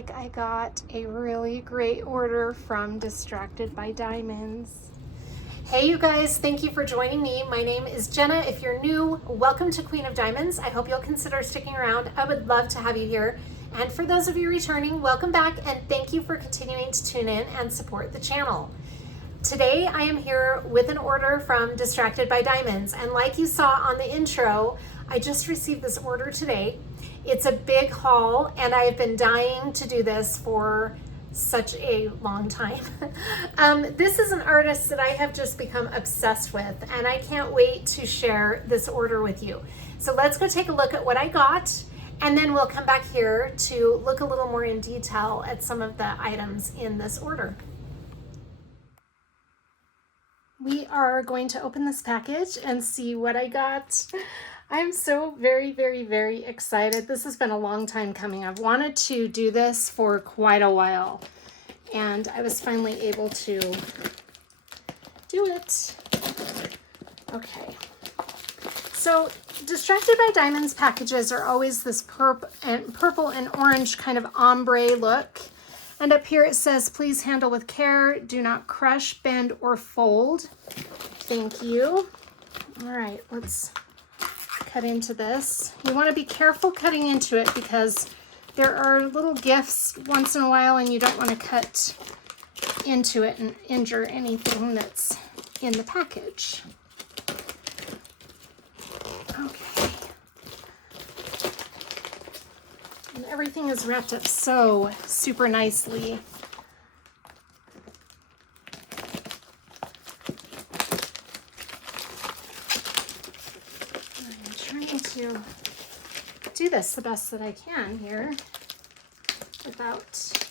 like I got a really great order from Distracted by Diamonds. Hey you guys, thank you for joining me. My name is Jenna. If you're new, welcome to Queen of Diamonds. I hope you'll consider sticking around. I would love to have you here. And for those of you returning, welcome back and thank you for continuing to tune in and support the channel. Today I am here with an order from Distracted by Diamonds, and like you saw on the intro, I just received this order today. It's a big haul and I have been dying to do this for such a long time. This is an artist that I have just become obsessed with, and I can't wait to share this order with you. So let's go take a look at what I got, and then we'll come back here to look a little more in detail at some of the items in this order. We are going to open this package and see what I got. I'm so very, very, very excited. This has been a long time coming. I've wanted to do this for quite a while, and I was finally able to do it. Okay. So Distracted by Diamonds packages are always this purple and orange kind of ombre look. And up here it says, please handle with care. Do not crush, bend, or fold. Thank you. All right, let's cut into this. You want to be careful cutting into it because there are little gifts once in a while and you don't want to cut into it and injure anything that's in the package. Okay. And everything is wrapped up so super nicely. To do this the best that I can here without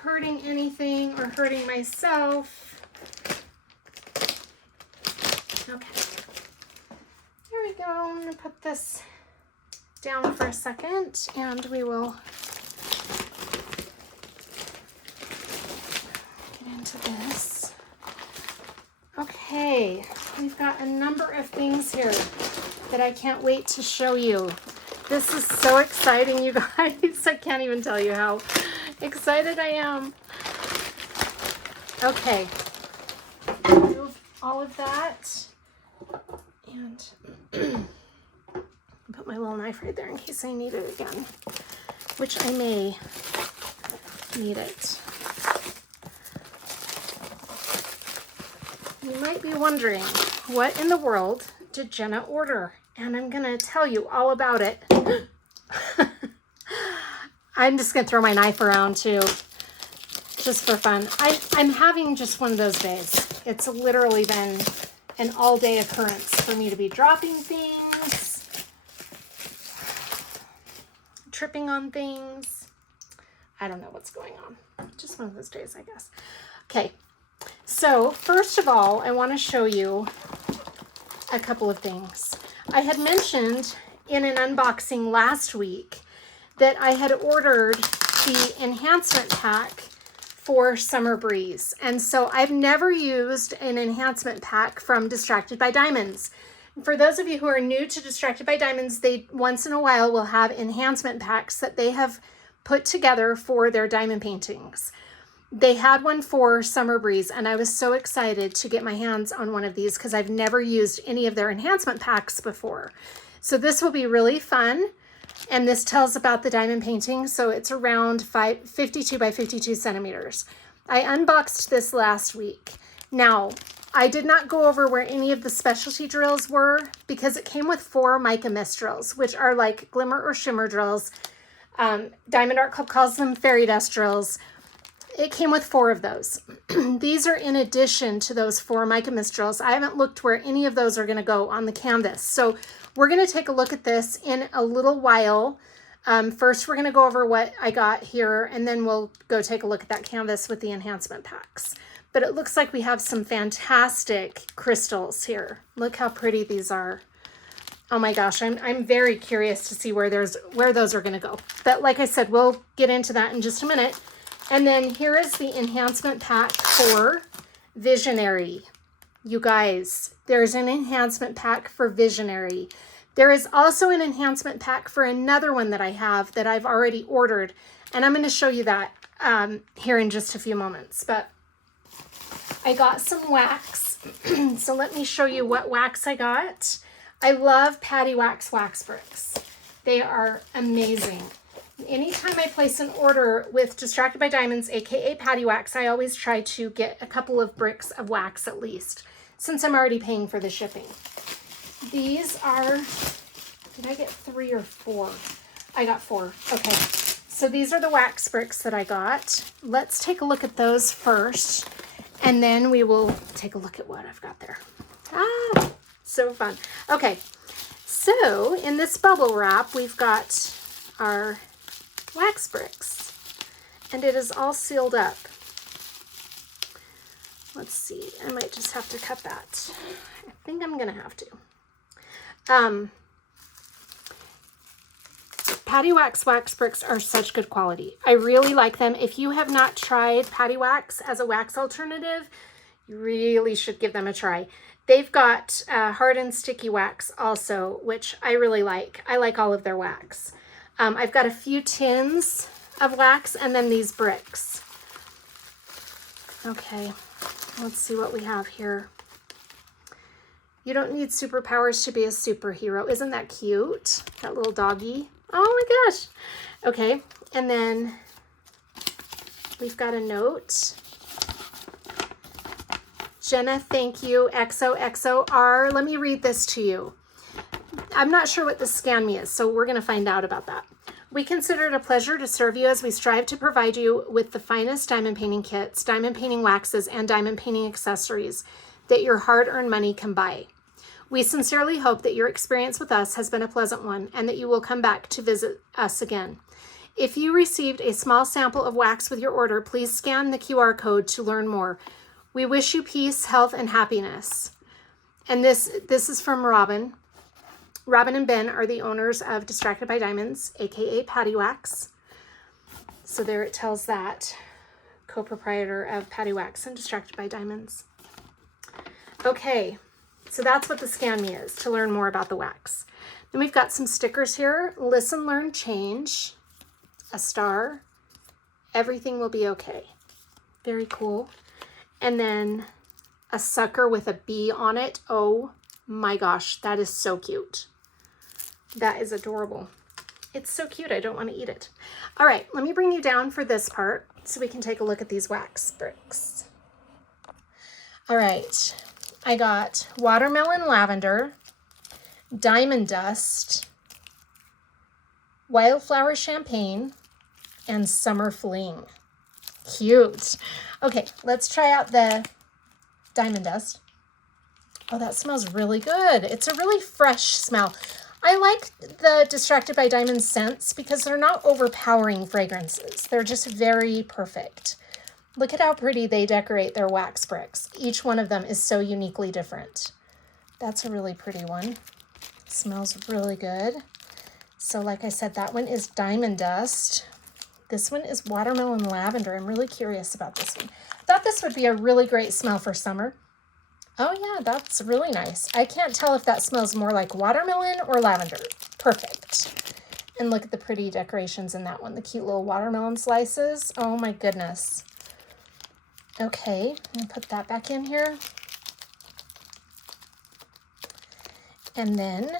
hurting anything or hurting myself. Okay, here we go. I'm going to put this down for a second and we will get into this. Okay, we've got a number of things here that I can't wait to show you. This is so exciting, you guys. I can't even tell you how excited I am. Okay, remove all of that and put my little knife right there in case I need it again, which I may need it. You might be wondering, what in the world did Jenna order? And I'm gonna tell you all about it. I'm just gonna throw my knife around too, just for fun. I'm having just one of those days. It's literally been an all-day occurrence for me to be dropping things, tripping on things. I don't know what's going on. Just one of those days, I guess. Okay, so first of all, I wanna show you a couple of things. I had mentioned in an unboxing last week that I had ordered the enhancement pack for Summer Breeze. And so I've never used an enhancement pack from Distracted by Diamonds. For those of you who are new to Distracted by Diamonds, they once in a while will have enhancement packs that they have put together for their diamond paintings. They had one for Summer Breeze, and I was so excited to get my hands on one of these because I've never used any of their enhancement packs before. So this will be really fun. And this tells about the diamond painting. So it's around 52 by 52 centimeters. I unboxed this last week. Now, I did not go over where any of the specialty drills were because it came with 4 mica mist drills, which are like glimmer or shimmer drills. Diamond Art Club calls them fairy dust drills. It came with 4 of those. These are in addition to those 4 mica mist drills. I haven't looked where any of those are going to go on the canvas. So we're going to take a look at this in a little while. First, we're going to go over what I got here, and then we'll go take a look at that canvas with the enhancement packs. But it looks like we have some fantastic crystals here. Look how pretty these are. Oh my gosh, I'm very curious to see where those are going to go. But like I said, we'll get into that in just a minute. And then here is the enhancement pack for Visionary. You guys, there's an enhancement pack for Visionary. There is also an enhancement pack for another one that I have that I've already ordered. And I'm going to show you that here in just a few moments. But I got some wax. So let me show you what wax I got. I love Patty Wax wax bricks. They are amazing. Anytime I place an order with Distracted by Diamonds, aka Patty Wax, I always try to get a couple of bricks of wax at least, since I'm already paying for the shipping. These are, did I get 3 or 4? I got 4. Okay, so these are the wax bricks that I got. Let's take a look at those first, and then we will take a look at what I've got there. Ah, so fun. Okay, so in this bubble wrap, we've got our wax bricks, and it is all sealed up. Let's see, I might just have to cut that. I think I'm gonna have to. Patty Wax wax bricks are such good quality. I really like them. If you have not tried Patty Wax as a wax alternative, you really should give them a try. They've got hard and sticky wax also, which I really like. I like all of their wax. I've got a few tins of wax and then these bricks. Okay, let's see what we have here. You don't need superpowers to be a superhero. Isn't that cute? That little doggy. Oh my gosh. Okay, and then we've got a note. Jenna, thank you. XOXOR. Let me read this to you. I'm not sure what the Scan Me is, so we're going to find out about that. We consider it a pleasure to serve you as we strive to provide you with the finest diamond painting kits, diamond painting waxes, and diamond painting accessories that your hard-earned money can buy. We sincerely hope that your experience with us has been a pleasant one and that you will come back to visit us again. If you received a small sample of wax with your order, please scan the QR code to learn more. We wish you peace, health, and happiness. And this is from Robin. Robin and Ben are the owners of Distracted by Diamonds, aka Patty Wax. So there it tells that. Co-proprietor of Patty Wax and Distracted by Diamonds. Okay, so that's what the Scan Me is, to learn more about the wax. Then we've got some stickers here. Listen, learn, change. A star. Everything will be okay. Very cool. And then a sucker with a bee on it. Oh my gosh, that is so cute. That is adorable. It's so cute, I don't want to eat it. All right, let me bring you down for this part so we can take a look at these wax bricks. All right, I got watermelon lavender, diamond dust, wildflower champagne, and summer fling. Cute. Okay, let's try out the diamond dust. Oh, that smells really good. It's a really fresh smell. I like the Distracted by Diamonds scents because they're not overpowering fragrances. They're just very perfect. Look at how pretty they decorate their wax bricks. Each one of them is so uniquely different. That's a really pretty one. Smells really good. So like I said, that one is diamond dust. This one is watermelon lavender. I'm really curious about this one. I thought this would be a really great smell for summer. Oh yeah, that's really nice. I can't tell if that smells more like watermelon or lavender. Perfect. And look at the pretty decorations in that one. The cute little watermelon slices. Oh my goodness. Okay, I'm gonna put that back in here. And then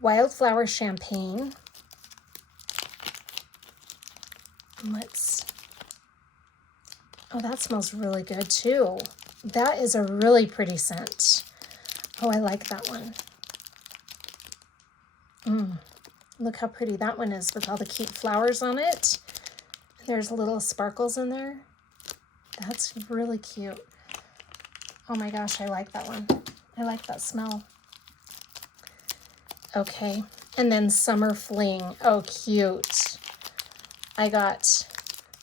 wildflower champagne. Oh, that smells really good too. That is a really pretty scent. Oh, I like that one. Look how pretty that one is with all the cute flowers on it. There's little sparkles in there. That's really cute. Oh my gosh, I like that one. I like that smell. Okay, and then summer fling. Oh, cute. I got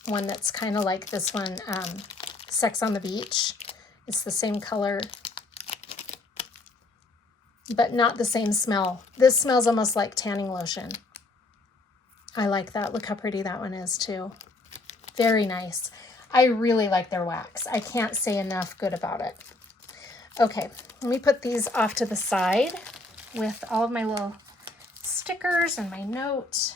one that's kind of like this one, Sex on the Beach. It's the same color, but not the same smell. This smells almost like tanning lotion. I like that. Look how pretty that one is too. Very nice. I really like their wax. I can't say enough good about it. Okay, let me put these off to the side with all of my little stickers and my note.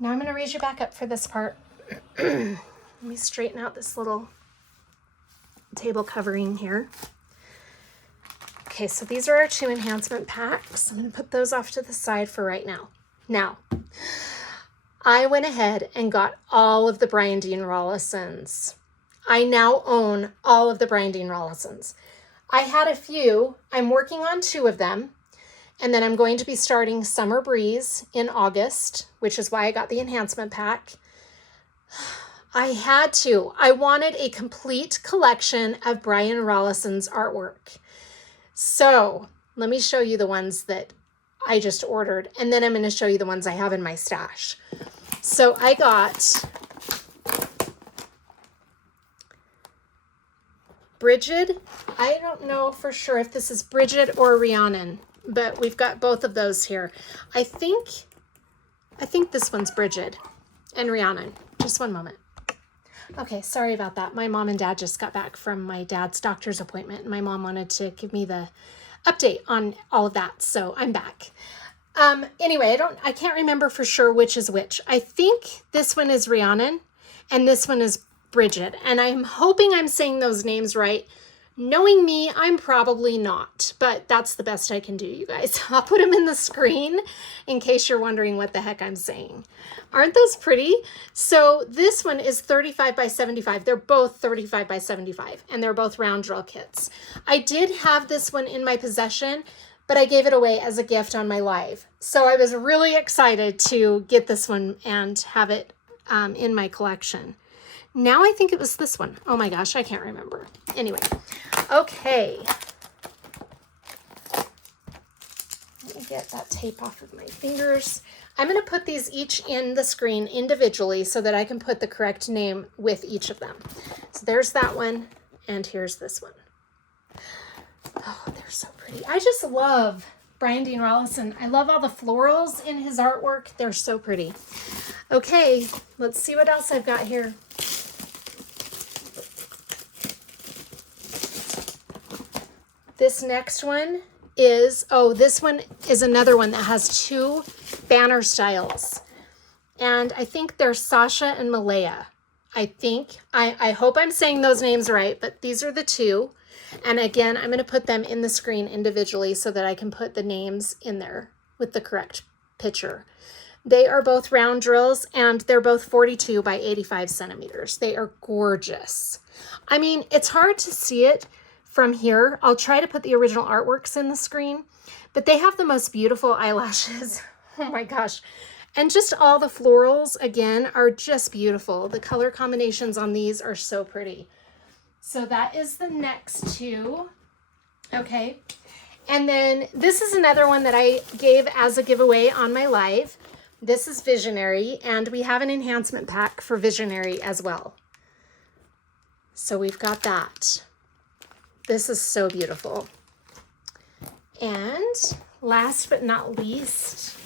now I'm going to raise you back up for this part. Let me straighten out this little table covering here. Okay, so these are our 2 enhancement packs. I'm going to put those off to the side for right now. Now, I went ahead and got all of the Brian Dean Rollisons. I now own all of the Brian Dean Rollisons. I had a few. I'm working on 2 of them. And then I'm going to be starting Summer Breeze in August, which is why I got the enhancement pack. I had to. I wanted a complete collection of Brian Rollison's artwork. So let me show you the ones that I just ordered, and then I'm going to show you the ones I have in my stash. So I got Bridget. I don't know for sure if this is Bridget or Rhiannon, but we've got both of those here. I think this one's Bridget and Rhiannon. Just one moment. Okay, sorry about that. My mom and dad just got back from my dad's doctor's appointment, and my mom wanted to give me the update on all of that, so I'm back. Anyway, I can't remember for sure which is which. I think this one is Rhiannon, and this one is Bridget, and I'm hoping I'm saying those names right. Knowing me, I'm probably not, but that's the best I can do, you guys. I'll put them in the screen in case you're wondering what the heck I'm saying. Aren't those pretty? So this one is 35 by 75. They're both 35 by 75, and they're both round drill kits. I did have this one in my possession, but I gave it away as a gift on my live. So I was really excited to get this one and have it in my collection. Now I think it was this one. Oh my gosh, I can't remember. Anyway, okay. Let me get that tape off of my fingers. I'm going to put these each in the screen individually so that I can put the correct name with each of them. So there's that one, and here's this one. Oh, they're so pretty. I just love Brian Dean Rollison. I love all the florals in his artwork. They're so pretty. Okay, let's see what else I've got here. This next one is, this one is another one that has 2 banner styles. And I think they're Sasha and Malaya. I hope I'm saying those names right, but these are the 2. And again, I'm going to put them in the screen individually so that I can put the names in there with the correct picture. They are both round drills, and they're both 42 by 85 centimeters. They are gorgeous. I mean, it's hard to see it from here. I'll try to put the original artworks in the screen, but they have the most beautiful eyelashes. Oh my gosh. And just all the florals, again, are just beautiful. The color combinations on these are so pretty. So that is the next 2. Okay. And then this is another one that I gave as a giveaway on my live. This is Visionary, and we have an enhancement pack for Visionary as well. So we've got that. This is so beautiful. And last but not least,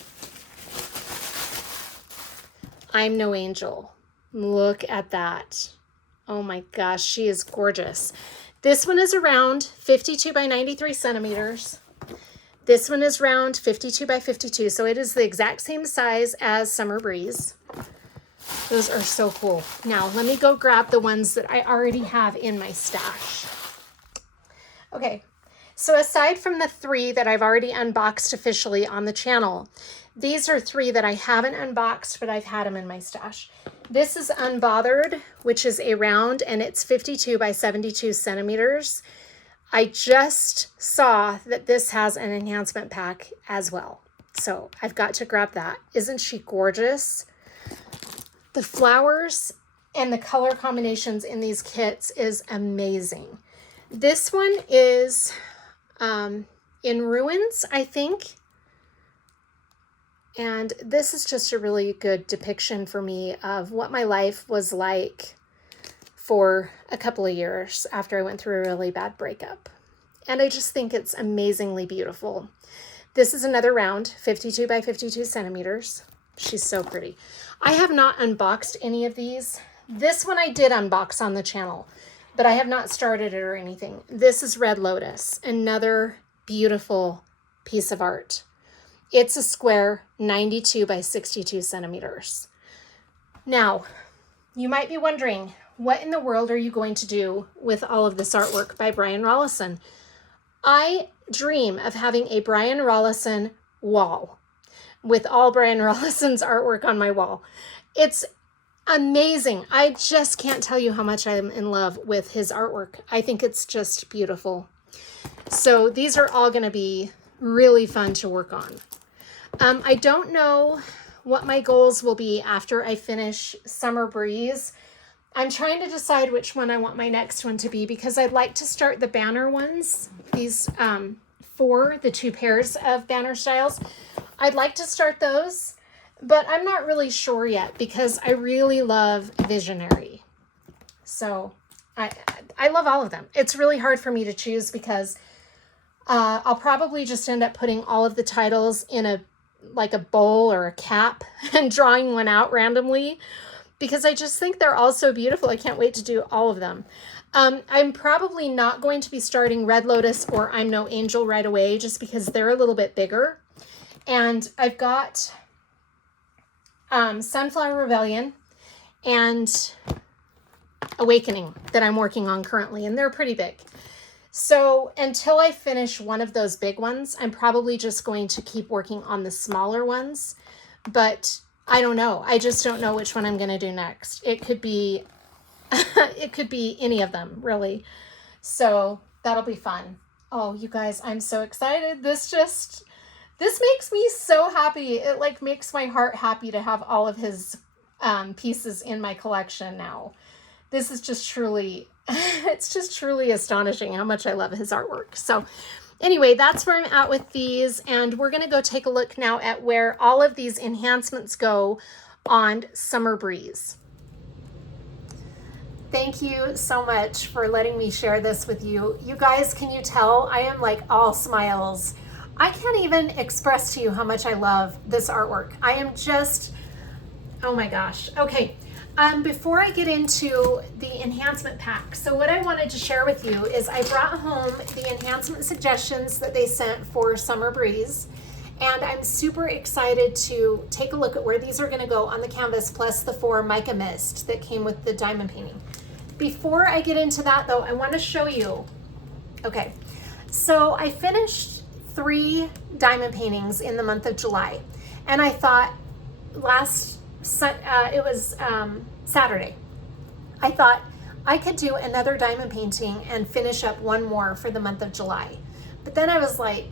I'm No Angel. Look at that. Oh my gosh, she is gorgeous. This one is around 52 by 93 centimeters. This one is round 52 by 52, so it is the exact same size as Summer Breeze. Those are so cool. Now, let me go grab the ones that I already have in my stash. Okay, so aside from the 3 that I've already unboxed officially on the channel, these are 3 that I haven't unboxed, but I've had them in my stash. This is Unbothered, which is a round, and it's 52 by 72 centimeters. I just saw that this has an enhancement pack as well, so I've got to grab that. Isn't she gorgeous? The flowers and the color combinations in these kits is amazing. This one is in Ruins, I think. And this is just a really good depiction for me of what my life was like for a couple of years after I went through a really bad breakup. And I just think it's amazingly beautiful. This is another round, 52 by 52 centimeters. She's so pretty. I have not unboxed any of these. This one I did unbox on the channel, but I have not started it or anything. This is Red Lotus, another beautiful piece of art. It's a square 92 by 62 centimeters. Now, you might be wondering, what in the world are you going to do with all of this artwork by Brian Rollison? I dream of having a Brian Rollison wall with all Brian Rollison's artwork on my wall. It's amazing. I just can't tell you how much I'm in love with his artwork. I think it's just beautiful. So these are all going to be really fun to work on. I don't know what my goals will be after I finish Summer Breeze. I'm trying to decide which one I want my next one to be, because I'd like to start the banner ones, these the 2 pairs of banner styles. I'd like to start those, but I'm not really sure yet because I really love Visionary. So I love all of them. It's really hard for me to choose because I'll probably just end up putting all of the titles in a bowl or a cap and drawing one out randomly, because I just think they're all so beautiful. I can't wait to do all of them. I'm probably not going to be starting Red Lotus or I'm No Angel right away, just because they're a little bit bigger. And I've got Sunflower Rebellion and Awakening that I'm working on currently, and they're pretty big. So until I finish one of those big ones, I'm probably just going to keep working on the smaller ones. But I don't know. I just don't know which one I'm going to do next. It could be it could be any of them, really. So that'll be fun. Oh, you guys, I'm so excited. This makes me so happy. It makes my heart happy to have all of his pieces in my collection now. This is just truly, it's just truly astonishing how much I love his artwork. So anyway, that's where I'm at with these. And we're going to go take a look now at where all of these enhancements go on Summer Breeze. Thank you so much for letting me share this with you. You guys, can you tell I am all smiles? I can't even express to you how much I love this artwork. I am just, oh my gosh. Okay, before I get into the enhancement pack, so what I wanted to share with you is I brought home the enhancement suggestions that they sent for Summer Breeze, and I'm super excited to take a look at where these are going to go on the canvas, plus the 4 mica mist that came with the diamond painting. Before I get into that though, I want to show you, okay, so I finished 3 diamond paintings in the month of July, and I thought Saturday, I thought I could do another diamond painting and finish up one more for the month of July. But then I was like,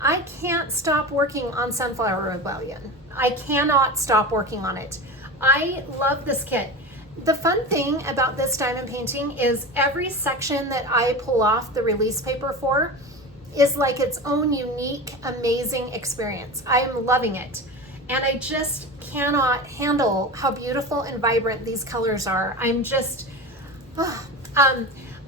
I can't stop working on Sunflower Rebellion. I cannot stop working on it. I love this kit. The fun thing about this diamond painting is every section that I pull off the release paper for is like its own unique, amazing experience. I am loving it. And I just cannot handle how beautiful and vibrant these colors are. I'm just,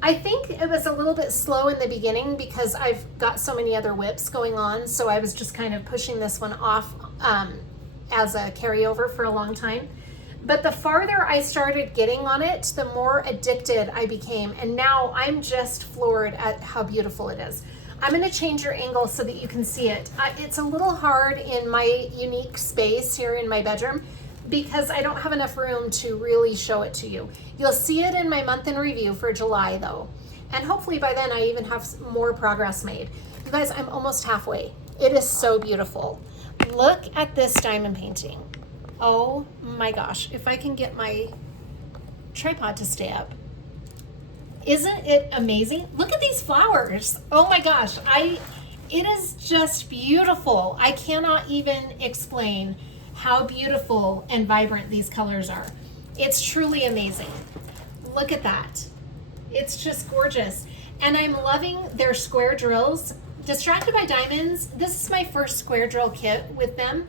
I think it was a little bit slow in the beginning because I've got so many other whips going on. So I was just kind of pushing this one off as a carryover for a long time. But the farther I started getting on it, the more addicted I became. And now I'm just floored at how beautiful it is. I'm going to change your angle so that you can see it. It's a little hard in my unique space here in my bedroom because I don't have enough room to really show it to you. You'll see it in my month in review for July though. And hopefully by then I even have more progress made. You guys, I'm almost halfway. It is so beautiful. Look at this diamond painting. Oh my gosh, if I can get my tripod to stay up. Isn't it amazing? Look at these flowers. Oh my gosh, it is just beautiful. I cannot even explain how beautiful and vibrant these colors are. It's truly amazing. Look at that. It's just gorgeous. And I'm loving their square drills. Distracted by Diamonds, this is my first square drill kit with them.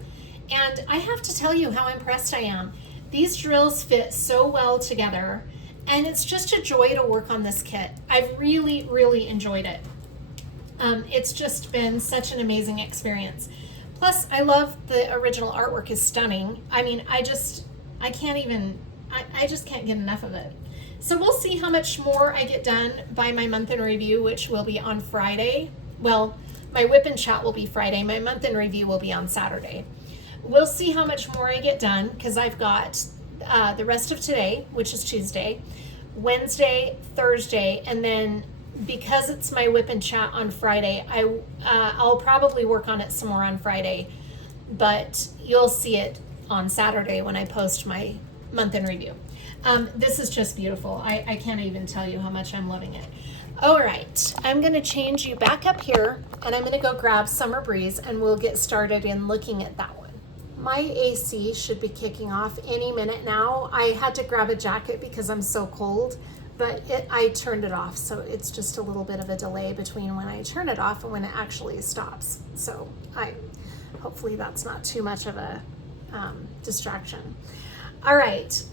And I have to tell you how impressed I am. These drills fit so well together. And it's just a joy to work on this kit. I've really, really enjoyed it. It's just been such an amazing experience. Plus, I love the original artwork is stunning. I mean, I just can't get enough of it. So we'll see how much more I get done by my month in review, which will be on Friday. Well, my whip and chat will be Friday. My month in review will be on Saturday. We'll see how much more I get done because I've got the rest of today, which is Tuesday, Wednesday, Thursday, and then because it's my whip and chat on Friday, I'll probably work on it some more on Friday, but you'll see it on Saturday when I post my month in review. This is just beautiful. I can't even tell you how much I'm loving it. All right, I'm going to change you back up here, and I'm going to go grab Summer Breeze, and we'll get started in looking at that one. My AC should be kicking off any minute now. I had to grab a jacket because I'm so cold, but I turned it off, so it's just a little bit of a delay between when I turn it off and when it actually stops. So hopefully that's not too much of a distraction. All right,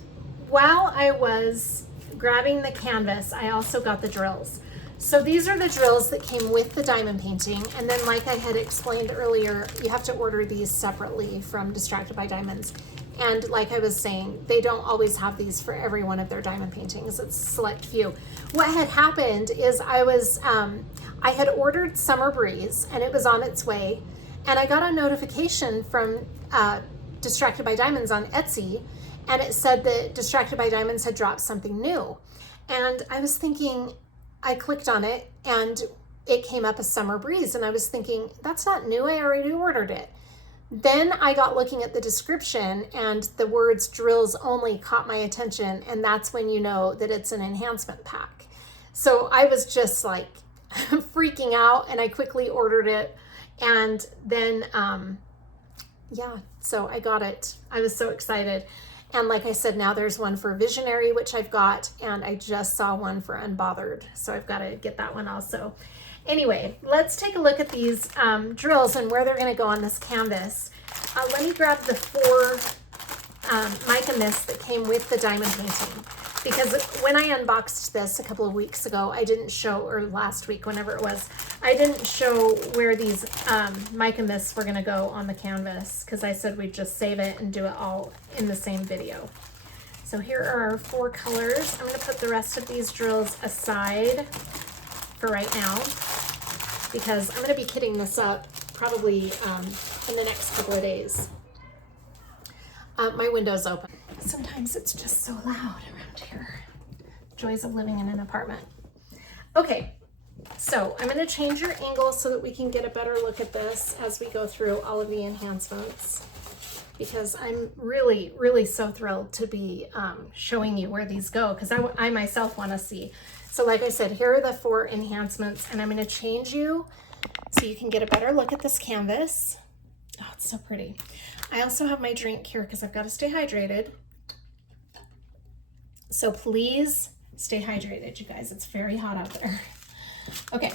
while I was grabbing the canvas, I also got the drills. So these are the drills that came with the diamond painting, and then like I had explained earlier, you have to order these separately from Distracted by Diamonds. And like I was saying, they don't always have these for every one of their diamond paintings. It's a select few. What had happened is I had ordered Summer Breeze, and it was on its way, and I got a notification from Distracted by Diamonds on Etsy, and it said that Distracted by Diamonds had dropped something new. And I was thinking, I clicked on it and it came up as Summer Breeze, and I was thinking, that's not new, I already ordered it. Then I got looking at the description, and the words drills only caught my attention, and that's when you know that it's an enhancement pack. So I was just like freaking out, and I quickly ordered it, and then yeah, so I got it. I was so excited. And like I said, now there's one for Visionary, which I've got, and I just saw one for Unbothered, so I've got to get that one also. Anyway, let's take a look at these drills and where they're going to go on this canvas. Let me grab the 4 mica mists that came with the diamond painting, because when I unboxed this a couple of weeks ago, I didn't show, or last week, whenever it was, I didn't show where these mica mists were going to go on the canvas, because I said we'd just save it and do it all in the same video. So here are our 4 colors. I'm going to put the rest of these drills aside for right now, because I'm going to be kitting this up probably in the next couple of days. My window's open. Sometimes it's just so loud around here. Joys of living in an apartment. Okay, so I'm going to change your angle so that we can get a better look at this as we go through all of the enhancements, because I'm really, really so thrilled to be showing you where these go, because I myself want to see. So like I said, here are the 4 enhancements, and I'm going to change you so you can get a better look at this canvas. Oh, it's so pretty. I also have my drink here because I've got to stay hydrated. So please stay hydrated, you guys. It's very hot out there. Okay,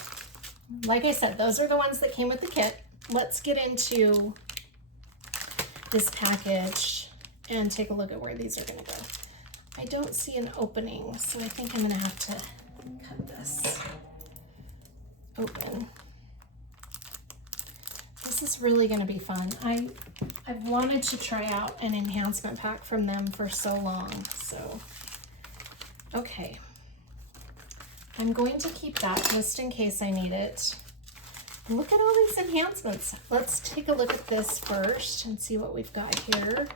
like I said, those are the ones that came with the kit. Let's get into this package and take a look at where these are going to go. I don't see an opening, so I think I'm going to have to cut this open. This is really going to be fun. I've wanted to try out an enhancement pack from them for so long, so okay. I'm going to keep that just in case I need it. Look at all these enhancements. Let's take a look at this first and see what we've got here.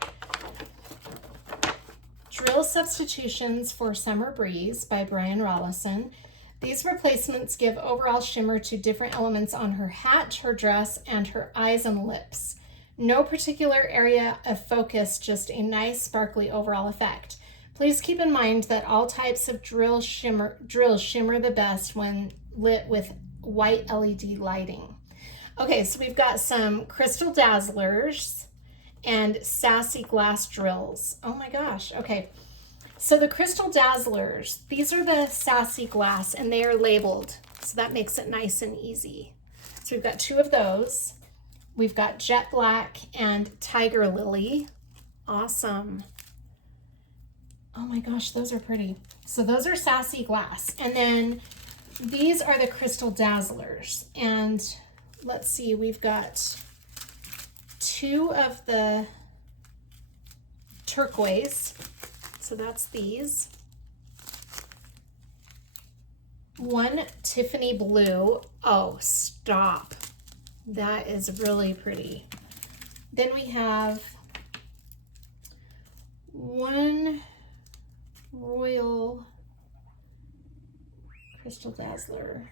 Drill Substitutions for Summer Breeze by Brian Rollison. These replacements give overall shimmer to different elements on her hat, her dress, and her eyes and lips. No particular area of focus, just a nice sparkly overall effect. Please keep in mind that all types of drills shimmer the best when lit with white LED lighting. Okay, so we've got some Crystal Dazzlers and Sassy Glass Drills. Oh my gosh, okay. So the Crystal Dazzlers, these are the Sassy Glass, and they are labeled, so that makes it nice and easy. So we've got 2 of those. We've got Jet Black and Tiger Lily. Awesome. Oh my gosh, those are pretty. So those are Sassy Glass. And then these are the Crystal Dazzlers. And let's see, we've got 2 of the turquoise. So that's these. 1 Tiffany blue. Oh, stop. That is really pretty. Then we have one Royal Crystal Dazzler.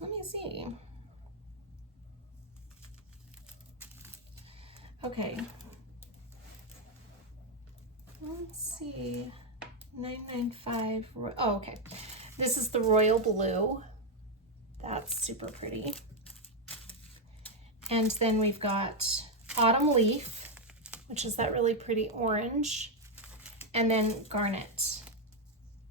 Let me see. Okay. Let's see. 995. Oh, okay. This is the Royal Blue. That's super pretty. And then we've got Autumn Leaf, which is that really pretty orange. And then Garnet.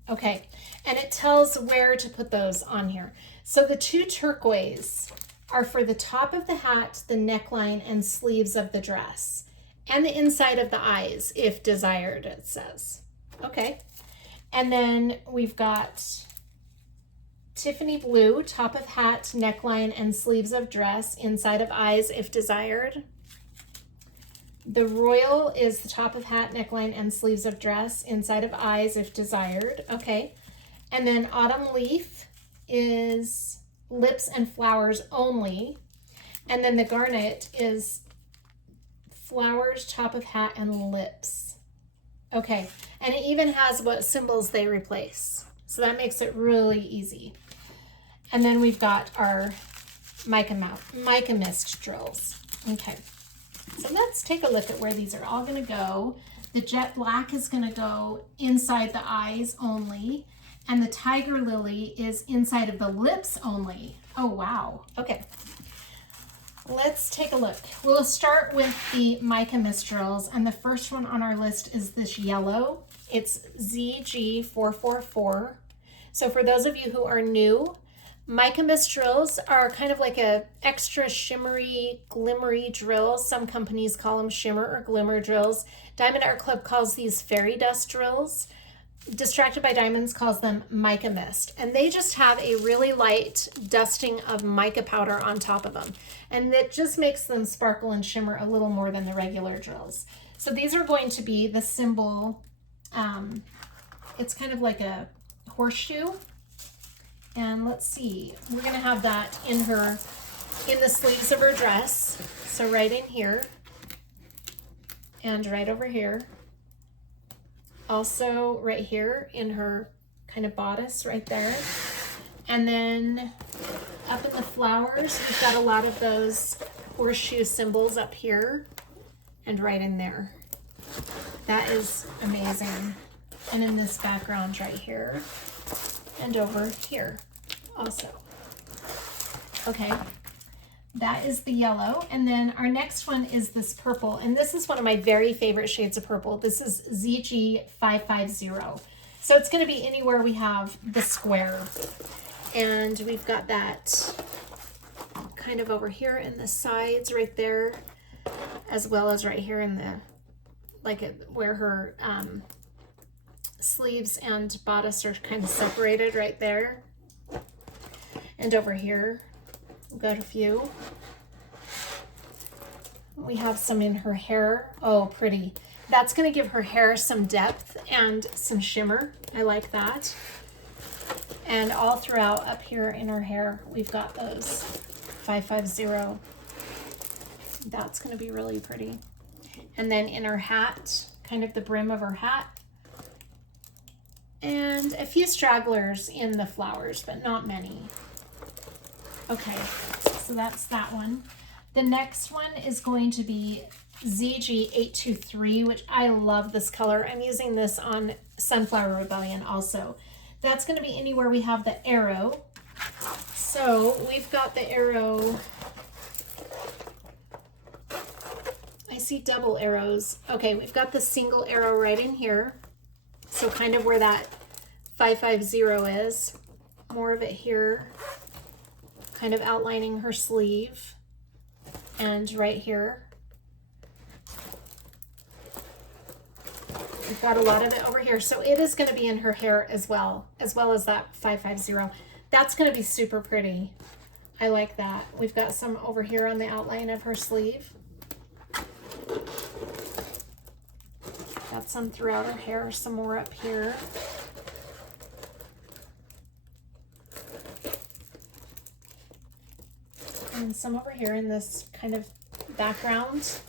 Okay, and it tells where to put those on here. So the two turquoise are for the top of the hat, the neckline, and sleeves of the dress, and the inside of the eyes, if desired, it says. Okay, and then we've got Tiffany Blue, top of hat, neckline, and sleeves of dress, inside of eyes, if desired. The Royal is the top of hat, neckline, and sleeves of dress, inside of eyes, if desired. Okay. And then Autumn Leaf is lips and flowers only. And then the Garnet is flowers, top of hat, and lips. Okay. And it even has what symbols they replace. So that makes it really easy. And then we've got our mica mist drills. Okay. So let's take a look at where these are all going to go. The jet black is going to go inside the eyes only, and the tiger lily is inside of the lips only. Oh, wow. Okay. Let's take a look. We'll start with the mica mist drills, and the first one on our list is this yellow. It's ZG444. So for those of you who are new, mica mist drills are kind of like a extra shimmery, glimmery drill. Some companies call them shimmer or glimmer drills. Diamond Art Club calls these fairy dust drills. Distracted by Diamonds calls them mica mist. And they just have a really light dusting of mica powder on top of them. And it just makes them sparkle and shimmer a little more than the regular drills. So these are going to be the symbol. It's kind of like a horseshoe. And let's see, we're going to have that in the sleeves of her dress. So right in here and right over here. Also right here in her kind of bodice right there. And then up in the flowers, we've got a lot of those horseshoe symbols up here and right in there. That is amazing. And in this background right here. And over here also. Okay, that is the yellow. And then our next one is this purple. And this is one of my very favorite shades of purple. This is ZG550. So it's going to be anywhere we have the square. And we've got that kind of over here in the sides right there, as well as right here in the, where her sleeves and bodice are kind of separated right there. And over here, we've got a few. We have some in her hair. Oh, pretty. That's going to give her hair some depth and some shimmer. I like that. And all throughout up here in her hair, we've got those 550. That's going to be really pretty. And then in her hat, kind of the brim of her hat, and a few stragglers in the flowers, but not many. Okay, so that's that one. The next one is going to be ZG823, which I love this color. I'm using this on Sunflower Rebellion also. That's going to be anywhere we have the arrow. So we've got the arrow. I see double arrows. Okay, we've got the single arrow right in here. So kind of where that 550 is, more of it here, kind of outlining her sleeve, and right here. We've got a lot of it over here. So it is going to be in her hair as well as that 550. That's going to be super pretty. I like that. We've got some over here on the outline of her sleeve. Got some throughout her hair, some more up here. And some over here in this kind of background.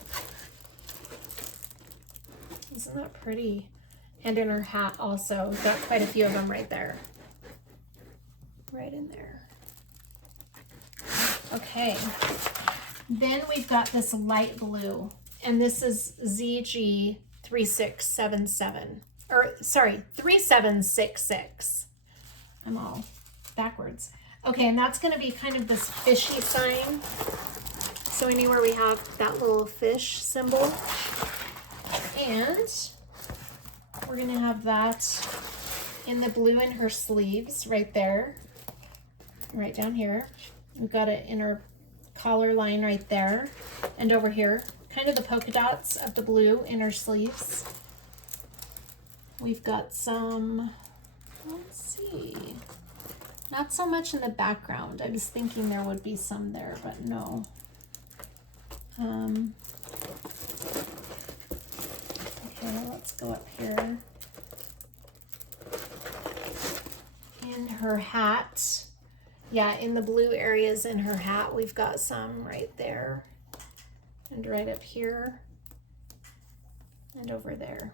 Isn't that pretty? And in her hat also. We've got quite a few of them right there. Right in there. Okay. Then we've got this light blue, and this is ZG3677. Or, sorry, 3766. I'm all backwards. Okay, and that's going to be kind of this fishy sign. So anywhere we have that little fish symbol. And we're going to have that in the blue in her sleeves right there. Right down here. We've got it in her collar line right there. And over here, kind of the polka dots of the blue in her sleeves. We've got some, let's see, not so much in the background. I was thinking there would be some there, but no. Okay, let's go up here. In her hat, yeah, in the blue areas in her hat, we've got some right there and right up here and over there.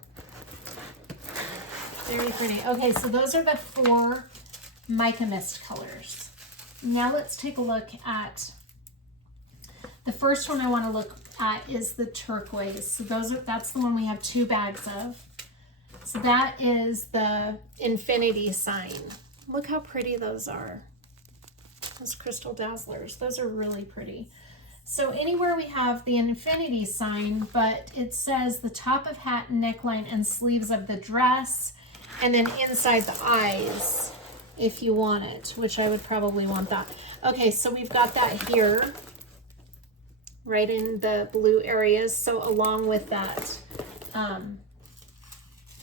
Very pretty. Okay, so those are the 4 mica mist colors. Now let's take a look at the first one I want to look at is the turquoise. So that's the one we have 2 bags of. So that is the infinity sign. Look how pretty those are. Those crystal dazzlers. Those are really pretty. So anywhere we have the infinity sign, but it says the top of hat, neckline, and sleeves of the dress, and then inside the eyes, if you want it, which I would probably want that. Okay, so we've got that here, right in the blue areas. So along with that,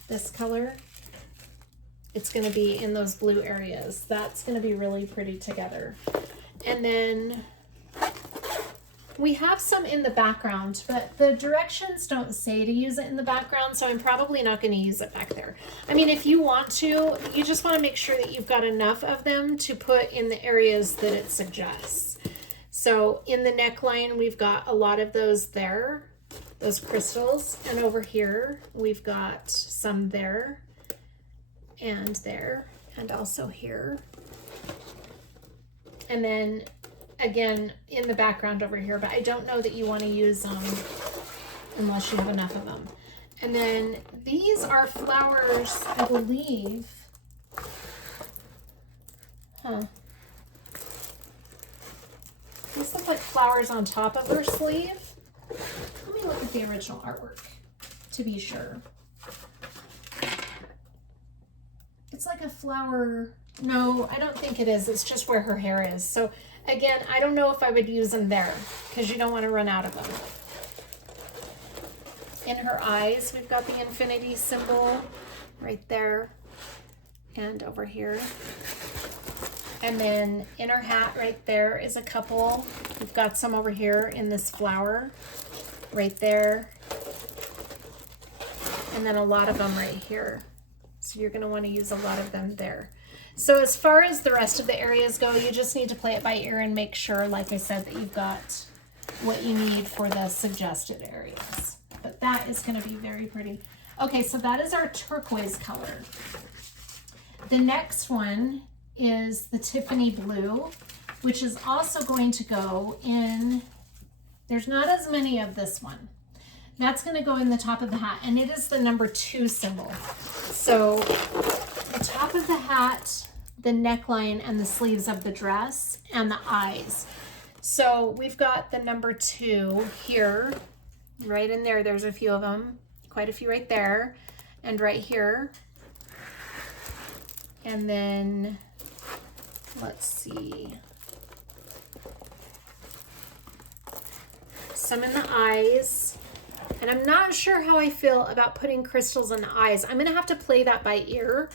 this color, it's going to be in those blue areas. That's going to be really pretty together. And then we have some in the background, but the directions don't say to use it in the background, so I'm probably not going to use it back there. I mean, if you want to, you just want to make sure that you've got enough of them to put in the areas that it suggests. So in the neckline, we've got a lot of those there, those crystals, and over here, we've got some there, and also here. And then again in the background over here, but I don't know that you want to use them unless you have enough of them. And then these are flowers, I believe. These look like flowers on top of her sleeve. Let me look at the original artwork to be sure. It's like a flower. No, I don't think it is. It's just where her hair is. So again, I don't know if I would use them there because you don't want to run out of them. In her eyes, we've got the infinity symbol right there and over here. And then in her hat right there is a couple. We've got some over here in this flower right there. And then a lot of them right here. So you're going to want to use a lot of them there. So as far as the rest of the areas go, you just need to play it by ear and make sure, like I said, that you've got what you need for the suggested areas. But that is going to be very pretty. Okay, so that is our turquoise color. The next one is the Tiffany blue, which is also going to go in, there's not as many of this one. That's going to go in the top of the hat, and it is the number 2 symbol. So the top of the hat, the neckline, and the sleeves of the dress, and the eyes. So we've got the number 2 here, right in there. There's a few of them, quite a few right there, and right here. And then, let's see, some in the eyes. And I'm not sure how I feel about putting crystals in the eyes. I'm going to have to play that by ear.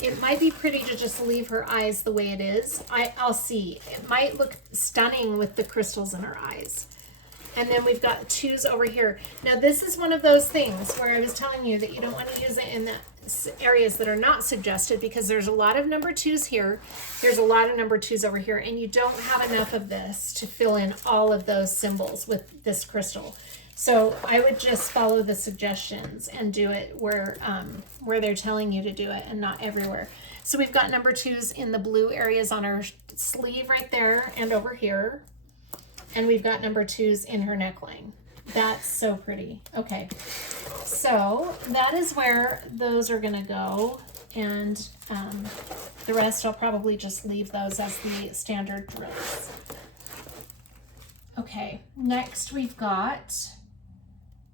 It might be pretty to just leave her eyes the way it is. I'll see. It might look stunning with the crystals in her eyes. And then we've got 2s over here. Now this is one of those things where I was telling you that you don't want to use it in the areas that are not suggested, because there's a lot of number 2s here. There's a lot of number 2s over here, and you don't have enough of this to fill in all of those symbols with this crystal. So I would just follow the suggestions and do it where they're telling you to do it, and not everywhere. So we've got number 2s in the blue areas on our sleeve right there and over here. And we've got number 2s in her neckline. That's so pretty. Okay, so that is where those are gonna go. And the rest I'll probably just leave those as the standard drills. Okay, next we've got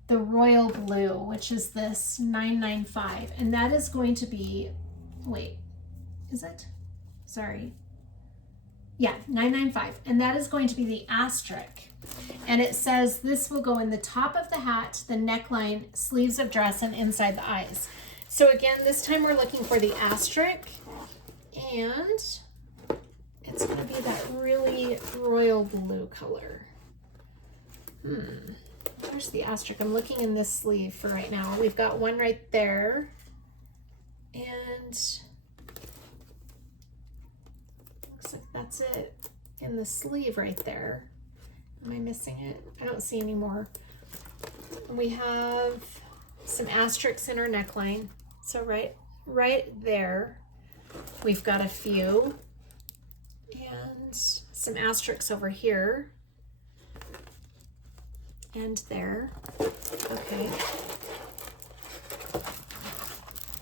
the royal blue, which is this 995. And that is going to be, wait, is it? Sorry. Yeah, 995, and that is going to be the asterisk. And it says this will go in the top of the hat, the neckline, sleeves of dress, and inside the eyes. So again, this time we're looking for the asterisk, and it's going to be that really royal blue color. Where's the asterisk? I'm looking in this sleeve for right now. We've got one right there, and looks like that's it in the sleeve right there. Am I missing it? I don't see any more. We have some asterisks in our neckline. So right there, we've got a few, and some asterisks over here and there. Okay.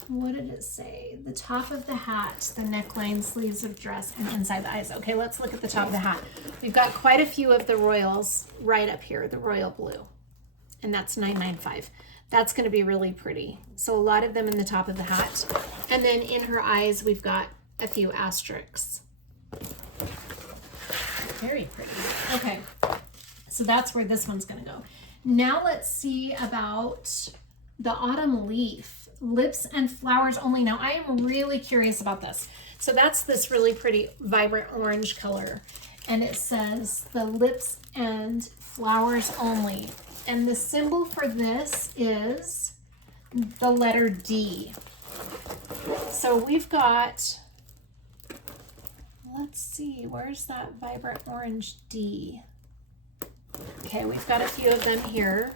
What did it say? The top of the hat, the neckline, sleeves of dress, and inside the eyes. Okay, let's look at the top of the hat. We've got quite a few of the royals right up here, the royal blue, and that's 995. That's going to be really pretty. So a lot of them in the top of the hat. And then in her eyes, we've got a few asterisks. Very pretty. Okay, so that's where this one's going to go. Now let's see about the autumn leaf. Lips and flowers only. Now I am really curious about this. So that's this really pretty vibrant orange color, and it says the lips and flowers only. And the symbol for this is the letter D. So we've got, let's see, where's that vibrant orange D? Okay, we've got a few of them here,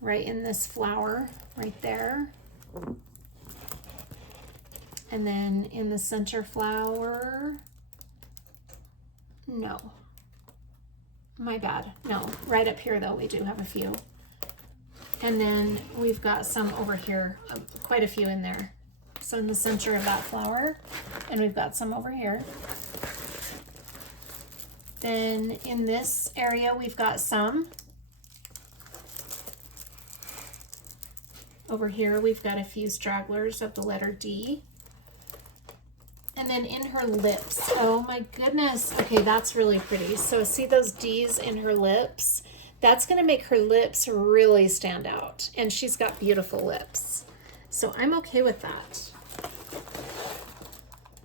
right in this flower right there, and then in the center flower, no, my bad, no, right up here though we do have a few, and then we've got some over here, quite a few in there. So in the center of that flower, and we've got some over here. Then in this area we've got some. Over here, we've got a few stragglers of the letter D. And then in her lips, oh my goodness. Okay, that's really pretty. So see those D's in her lips? That's gonna make her lips really stand out. And she's got beautiful lips. So I'm okay with that.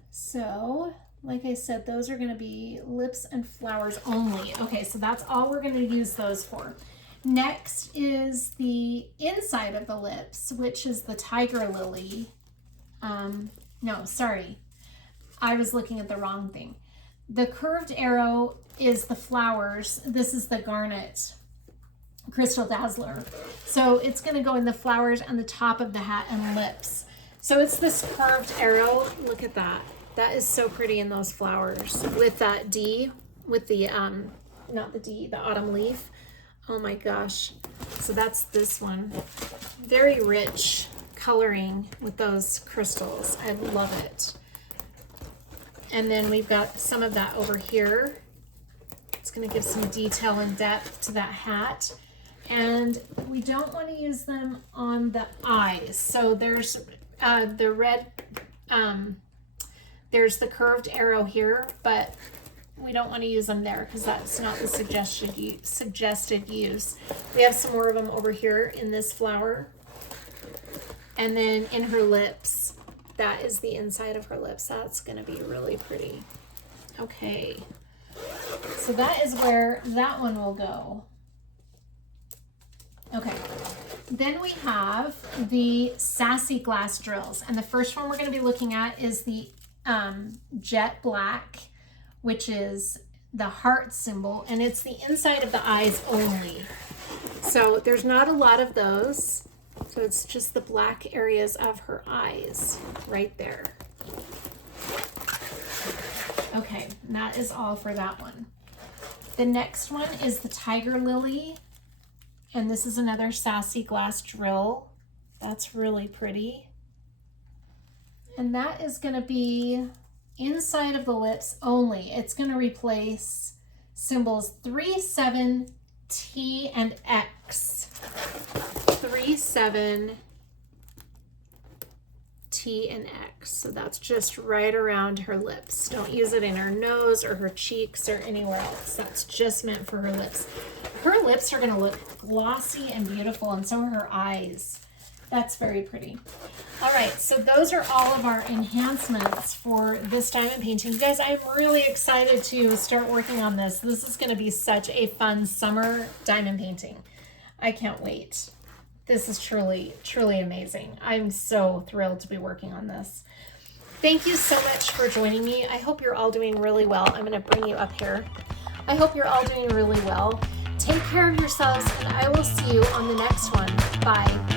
So, like I said, those are gonna be lips and flowers only. Okay, so that's all we're gonna use those for. Next is the inside of the lips, which is the tiger lily. No, sorry. I was looking at the wrong thing. The curved arrow is the flowers. This is the garnet crystal dazzler. So it's going to go in the flowers and the top of the hat and lips. So it's this curved arrow. Look at that. That is so pretty in those flowers with that D, with the, not the D, the autumn leaf. Oh my gosh. So that's this one. Very rich coloring with those crystals. I love it. And then we've got some of that over here. It's going to give some detail and depth to that hat. And we don't want to use them on the eyes. So there's the red, there's the curved arrow here, but we don't want to use them there because that's not the suggested use. We have some more of them over here in this flower. And then in her lips, that is the inside of her lips. That's going to be really pretty. Okay. So that is where that one will go. Okay. Then we have the Sassy glass drills. And the first one we're going to be looking at is the jet black, which is the heart symbol, and it's the inside of the eyes only. So there's not a lot of those. So it's just the black areas of her eyes right there. Okay, and that is all for that one. The next one is the Tiger Lily, and this is another Sassy glass drill. That's really pretty. And that is going to be inside of the lips only. It's going to replace symbols 3, 7, T, and X. 3, 7, T, and X. So that's just right around her lips. Don't use it in her nose or her cheeks or anywhere else. That's just meant for her lips. Her lips are going to look glossy and beautiful, and so are her eyes. That's very pretty. All right, so those are all of our enhancements for this diamond painting. You guys, I'm really excited to start working on this. This is going to be such a fun summer diamond painting. I can't wait. This is truly, truly amazing. I'm so thrilled to be working on this. Thank you so much for joining me. I hope you're all doing really well. I'm going to bring you up here. I hope you're all doing really well. Take care of yourselves, and I will see you on the next one. Bye.